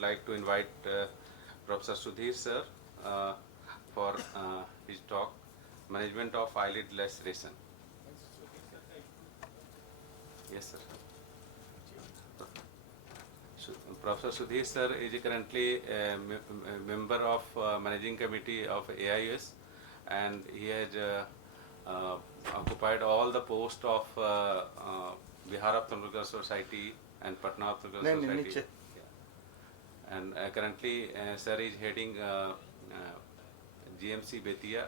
like to invite Professor Sudhir sir for his talk, Management of Eyelid Laceration. Yes, sir. Professor Sudhir sir is currently a member of Managing Committee of AIOS, and he has occupied all the posts of Bihar Ophthalmological Society and Patna Ophthalmological Society. Yeah. And currently, sir is heading GMC Betia.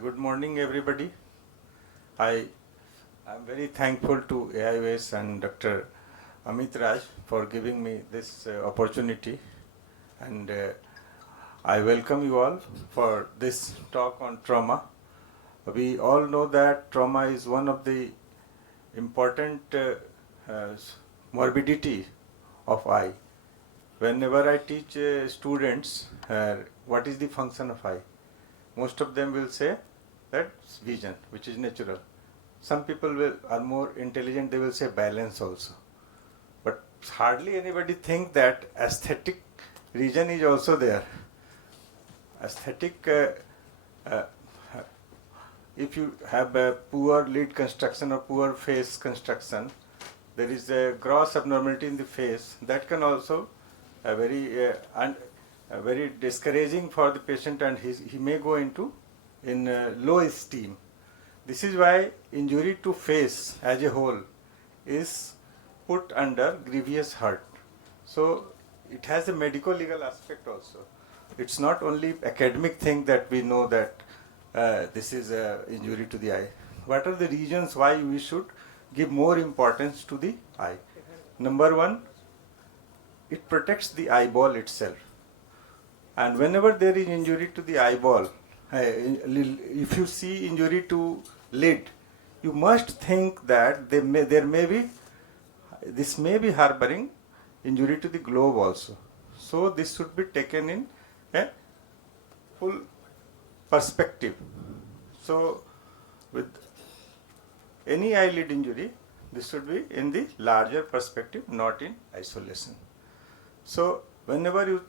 Good morning, everybody. I'm very thankful to AIOS and Dr. Amit Raj for giving me this opportunity, and I welcome you all for this talk on trauma. We all know that trauma is one of the important morbidity of eye. Whenever I teach students what is the function of eye, most of them will say that vision, which is natural. Some people are more intelligent, they will say balance also. But hardly anybody think that aesthetic region is also there. Aesthetic, if you have a poor lid construction or poor face construction, there is a gross abnormality in the face that can also very discouraging for the patient, and he may go into low esteem. This is why injury to face as a whole is put under grievous hurt. So it has a medico-legal aspect also. It's not only academic thing that we know that this is an injury to the eye. What are the reasons why we should give more importance to the eye? Number one, it protects the eyeball itself. And whenever there is injury to the eyeball, if you see injury to lid, you must think that this may be harboring injury to the globe also. So this should be taken in a full perspective. So with any eyelid injury, this should be in the larger perspective, not in isolation. So whenever you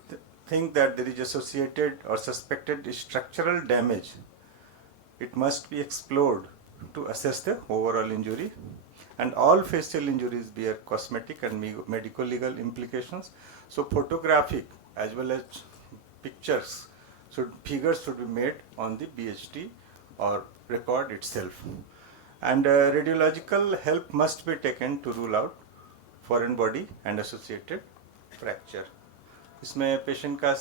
think that there is associated or suspected structural damage, it must be explored to assess the overall injury. And all facial injuries bear cosmetic and medico-legal implications. So photographic as well as figures should be made on the BHT or record itself. And radiological help must be taken to rule out foreign body and associated fracture. इसमें patient का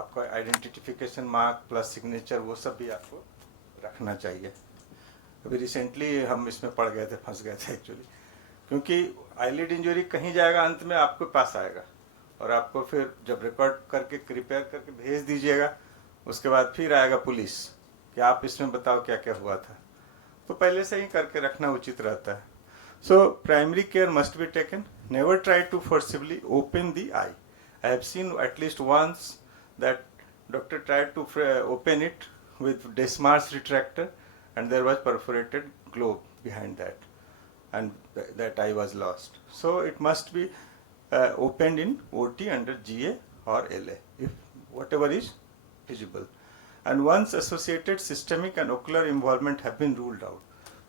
आपका identification mark plus signature वो सब भी आपको रखना चाहिए. अभी रिसेंटली हम इसमें पड़ गए थे, फंस गए थे एक्चुअली, क्योंकि आईलिड इंजरी कहीं जाएगा, अंत में आपके पास आएगा और आपको फिर जब रिकॉर्ड करके रिपेयर करके भेज दीजिएगा, उसके बाद फिर आएगा पुलिस कि आप इसमें बताओ क्या क्या हुआ था. तो पहले से ही करके रखना उचित रहता है. So primary care must be taken. Never try to forcibly open the eye. I have seen at least once that doctor tried to open it with Desmar's retractor, and there was perforated globe behind that, and that eye was lost. So it must be opened in OT under GA or LA, if whatever is feasible. And once associated systemic and ocular involvement have been ruled out.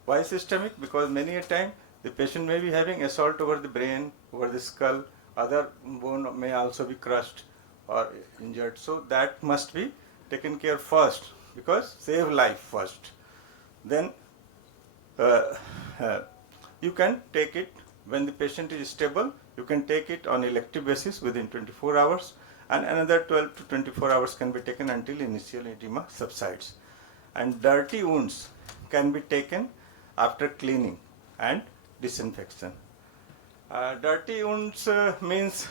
Why systemic? Because many a time the patient may be having assault over the brain, over the skull. Other bone may also be crushed or injured. So that must be taken care first, because save life first. Then you can take it when the patient is stable. You can take it on elective basis within 24 hours, and another 12 to 24 hours can be taken until initial edema subsides. And dirty wounds can be taken after cleaning and disinfection. Dirty wounds means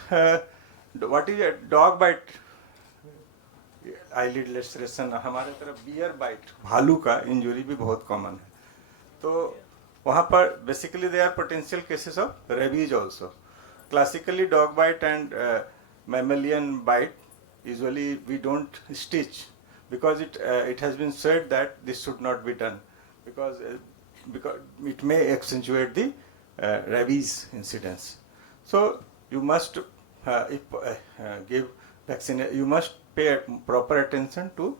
what is a dog bite, eyelid laceration. हमारे तरफ beer bite, भालू का injury भी बहुत common है. तो वहाँ पर basically they are potential cases of rabies also. Classically dog bite and mammalian bite, usually we don't stitch, because it has been said that this should not be done, because it may accentuate the rabies incidence. So you must give vaccine. You must pay proper attention to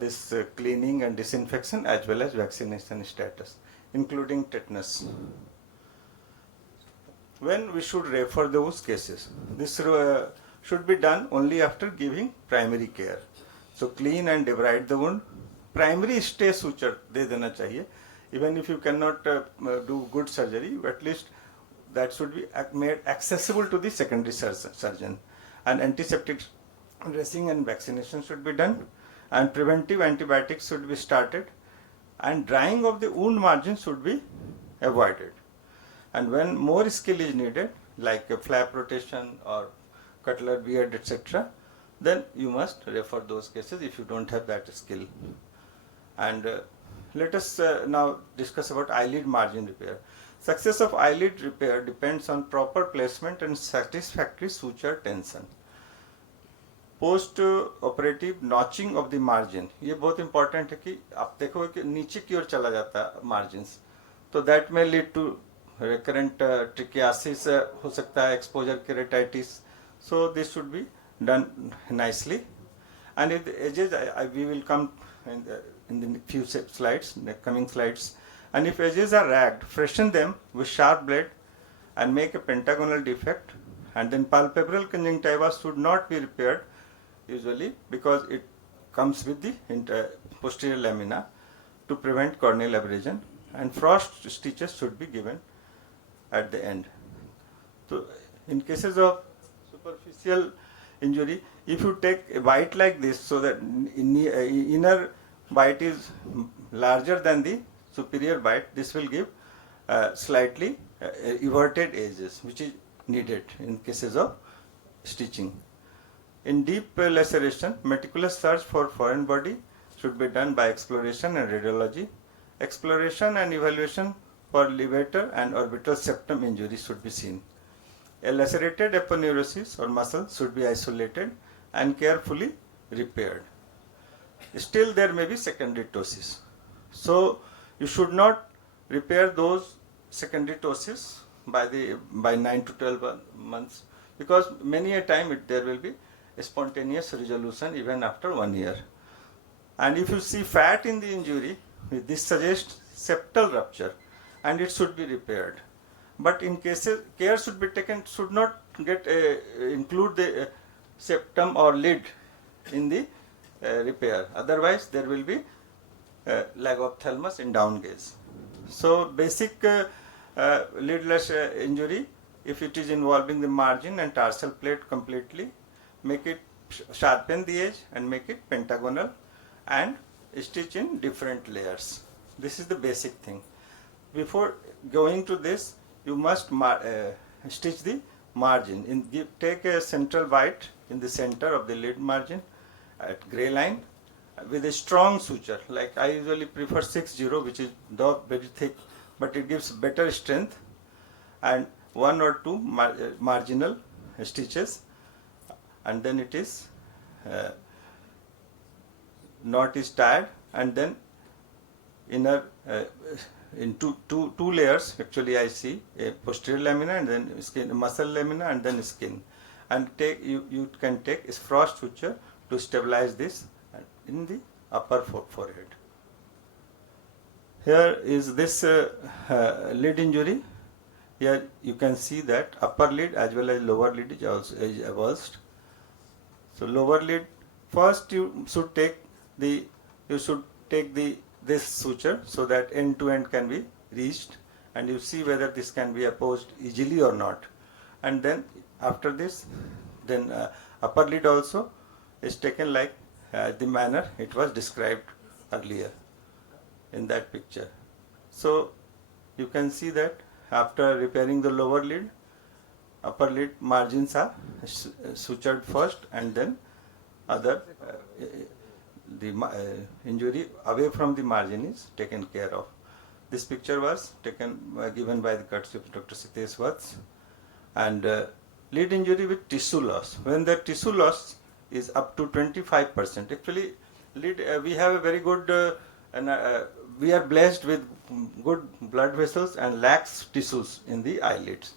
this cleaning and disinfection as well as vaccination status, including tetanus. When we should refer those cases, this should be done only after giving primary care. So clean and debride the wound. Primary stay suture दे देना चाहिए. Even if you cannot do good surgery, at least that should be made accessible to the secondary surgeon. And antiseptic dressing and vaccination should be done, and preventive antibiotics should be started, and drying of the wound margin should be avoided. And when more skill is needed, like a flap rotation or cutler beard, etc., then you must refer those cases if you don't have that skill. And let us now discuss about eyelid margin repair. Success of eyelid repair depends on proper placement and satisfactory suture tension. Post operative notching of the margin, ये बहुत important है कि आप देखोगे कि नीचे की ओर चला जाता है मार्जिन्स, तो दैट में लीड टू रिकरेंट ट्रिकियासिस हो सकता है, exposure keratitis. So this should be done nicely. And if the edges we will come in the few slides, the coming slides. And if edges are ragged, freshen them with sharp blade and make a pentagonal defect. And then palpebral conjunctiva should not be repaired usually because it comes with the posterior lamina to prevent corneal abrasion, and frost stitches should be given at the end. So in cases of superficial injury, if you take a bite like this, so that inner bite is larger than the superior bite, this will give slightly everted edges, which is needed in cases of stitching. In deep laceration, meticulous search for foreign body should be done by exploration and radiology. Exploration and evaluation for levator and orbital septum injury should be seen. A lacerated aponeurosis or muscle should be isolated and carefully repaired. Still there may be secondary ptosis. So you should not repair those secondary ptosis by 9 to 12 months, because many a time there will be a spontaneous resolution even after 1 year. And if you see fat in the injury, this suggests septal rupture and it should be repaired. But in cases, care should be taken, should not include the septum or lid in the repair. Otherwise, there will be lag of thalmus in down gaze. So, basic lidless injury, if it is involving the margin and tarsal plate completely, make it sharpen the edge and make it pentagonal and stitch in different layers. This is the basic thing. Before going to this, you must stitch the margin. Take a central bite in the center of the lid margin at gray line with a strong suture. Like I usually prefer 6-0, which is not very thick, but it gives better strength, and 1 or 2 marginal stitches, and then it is knot is tied, and then inner in two layers. Actually, I see a posterior lamina and then skin, muscle lamina and then skin, and you can take a frost suture to stabilize this in the upper forehead. Here is this lid injury. Here you can see that upper lid as well as lower lid is also avulsed. So lower lid, first you should take this suture so that end to end can be reached, and you see whether this can be opposed easily or not. And then after this, then upper lid also is taken like the manner it was described earlier in that picture. So you can see that after repairing the lower lid, upper lid margins are sutured first, and then other injury away from the margin is taken care of. This picture was given by the courtesy of Dr. Sitesh Vats. And lid injury with tissue loss, when the tissue loss is up to 25%. Actually, lid we have a very good we are blessed with good blood vessels and lax tissues in the eyelids.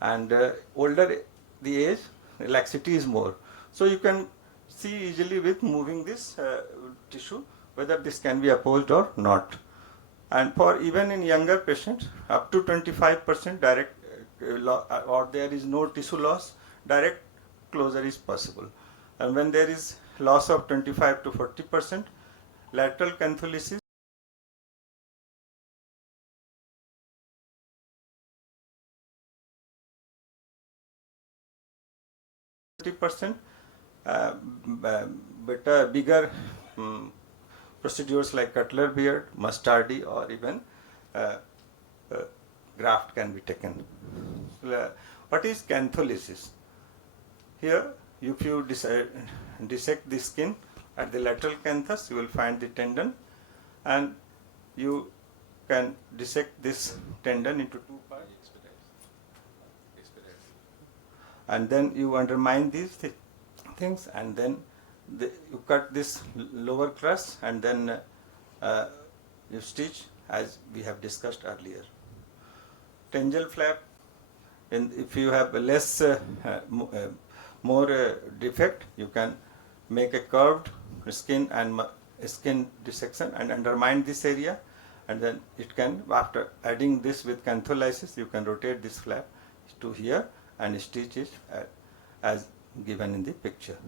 and older the age, laxity is more. So you can see easily with moving this tissue whether this can be opposed or not. And for even in younger patients, up to 25% direct or there is no tissue loss, direct closure is possible. And when there is loss of 25 to 40%, lateral cantholysis percent, better, bigger procedures like cutler beard, mustardy, or even uh, uh, graft can be taken. What is cantholysis? Here, if you dissect the skin at the lateral canthus, you will find the tendon, and you can dissect this tendon into two parts. And then you undermine these things, and then you cut this lower crust, and then you stitch as we have discussed earlier. Tangel flap, and if you have less more defect, you can make a curved skin and skin dissection and undermine this area, and then it can, after adding this with cantholysis, you can rotate this flap to here and stitch it as given in the picture.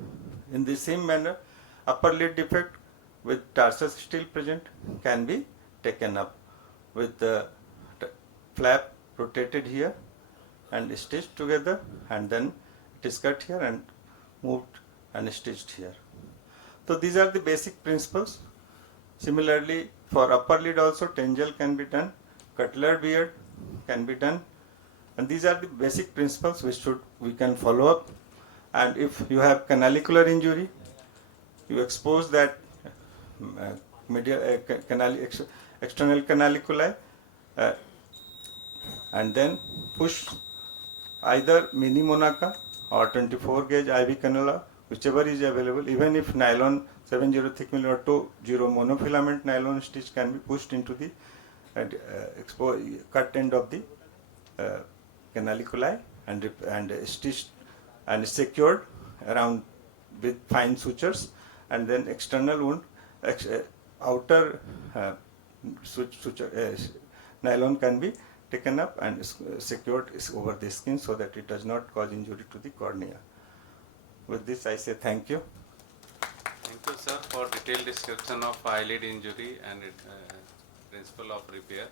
In the same manner, upper lid defect with tarsus still present can be taken up with the flap rotated here and stitched together, and then it is cut here and moved and stitched here. So these are the basic principles. Similarly, for upper lid also tangel can be done, cutler beard can be done, and these are the basic principles which we can follow up. And if you have canalicular injury, you expose that external canaliculi and then push either mini monaca or 24 gauge IV cannula, whichever is available. Even if nylon 70 thick millimeter or 20 monofilament nylon stitch can be pushed into the cut end of the canaliculi and stitched and secured around with fine sutures, and then external wound, outer suture nylon can be taken up and secured over the skin so that it does not cause injury to the cornea. With this, I say thank you. Thank you, sir, for detailed description of eyelid injury and principle of repair.